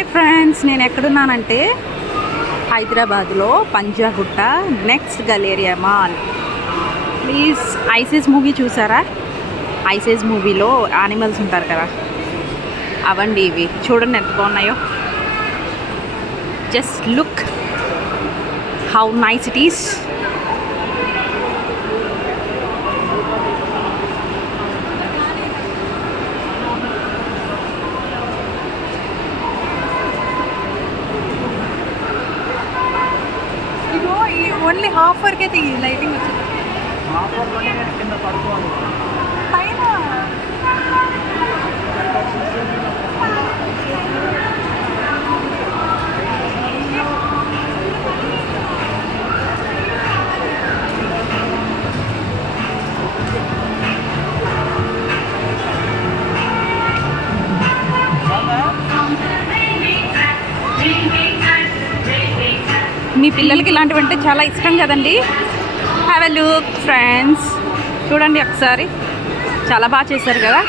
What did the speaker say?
Hi friends, నేను ఎక్కడున్నానంటే హైదరాబాద్లో Panjagutta Next Galleria Mall. Please ఐసెస్ మూవీ చూసారా? ఐసెస్ మూవీలో యానిమల్స్ ఉంటారు కదా, అవండి ఇవి. చూడండి ఎంత బాగున్నాయో. Just look how nice it is. Only half వరకే తీయి, లైటింగ్ వచ్చింది పైన. మీ పిల్లలకి ఇలాంటివి అంటే చాలా ఇష్టం కదండి. హ్యావ్ ఎ లుక్ ఫ్రెండ్స్, చూడండి ఒకసారి, చాలా బాగా చేశారు కదా.